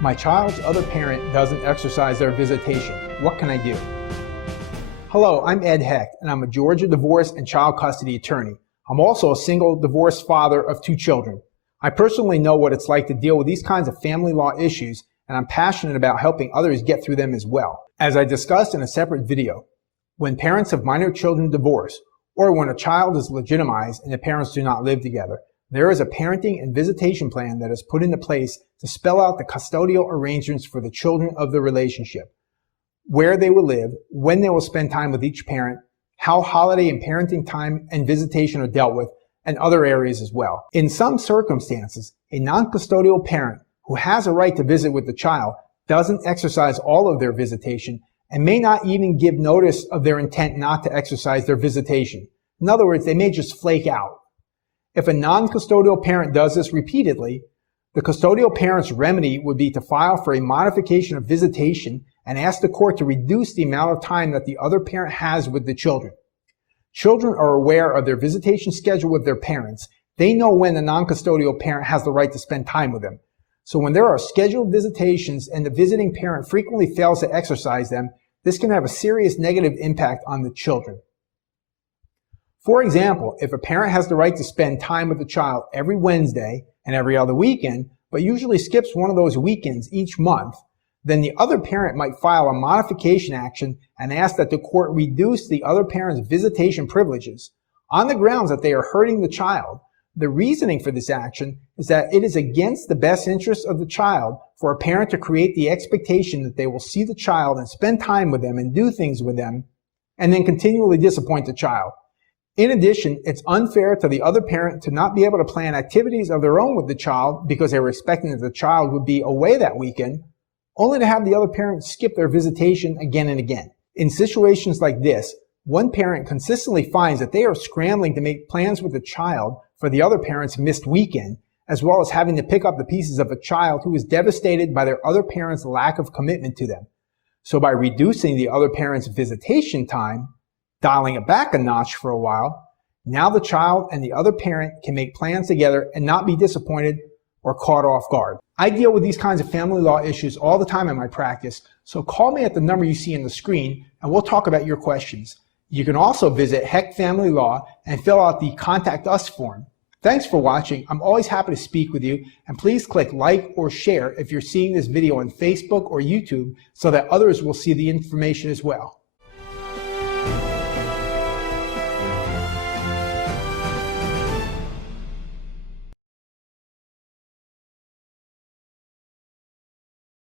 My child's other parent doesn't exercise their visitation. What can I do? Hello, I'm Ed Hecht, and I'm a Georgia divorce and child custody attorney. I'm also a single divorced father of 2 children. I personally know what it's like to deal with these kinds of family law issues, and I'm passionate about helping others get through them as well. As I discussed in a separate video, when parents of minor children divorce, or when a child is legitimized and the parents do not live together, there is a parenting and visitation plan that is put into place to spell out the custodial arrangements for the children of the relationship, where they will live, when they will spend time with each parent, how holiday and parenting time and visitation are dealt with, and other areas as well. In some circumstances, a non-custodial parent who has a right to visit with the child doesn't exercise all of their visitation and may not even give notice of their intent not to exercise their visitation. In other words, they may just flake out. If a non-custodial parent does this repeatedly, the custodial parent's remedy would be to file for a modification of visitation and ask the court to reduce the amount of time that the other parent has with the children. Children are aware of their visitation schedule with their parents. They know when the non-custodial parent has the right to spend time with them. So when there are scheduled visitations and the visiting parent frequently fails to exercise them, this can have a serious negative impact on the children. For example, if a parent has the right to spend time with the child every Wednesday and every other weekend, but usually skips one of those weekends each month, then the other parent might file a modification action and ask that the court reduce the other parent's visitation privileges on the grounds that they are hurting the child. The reasoning for this action is that it is against the best interest of the child for a parent to create the expectation that they will see the child and spend time with them and do things with them, and then continually disappoint the child. In addition, it's unfair to the other parent to not be able to plan activities of their own with the child because they were expecting that the child would be away that weekend, only to have the other parent skip their visitation again and again. In situations like this, one parent consistently finds that they are scrambling to make plans with the child for the other parent's missed weekend, as well as having to pick up the pieces of a child who is devastated by their other parent's lack of commitment to them. So by reducing the other parent's visitation time, dialing it back a notch for a while, now the child and the other parent can make plans together and not be disappointed or caught off guard. I deal with these kinds of family law issues all the time in my practice, so call me at the number you see on the screen and we'll talk about your questions. You can also visit Hecht Family Law and fill out the Contact Us form. Thanks for watching. I'm always happy to speak with you, and please click like or share if you're seeing this video on Facebook or YouTube so that others will see the information as well.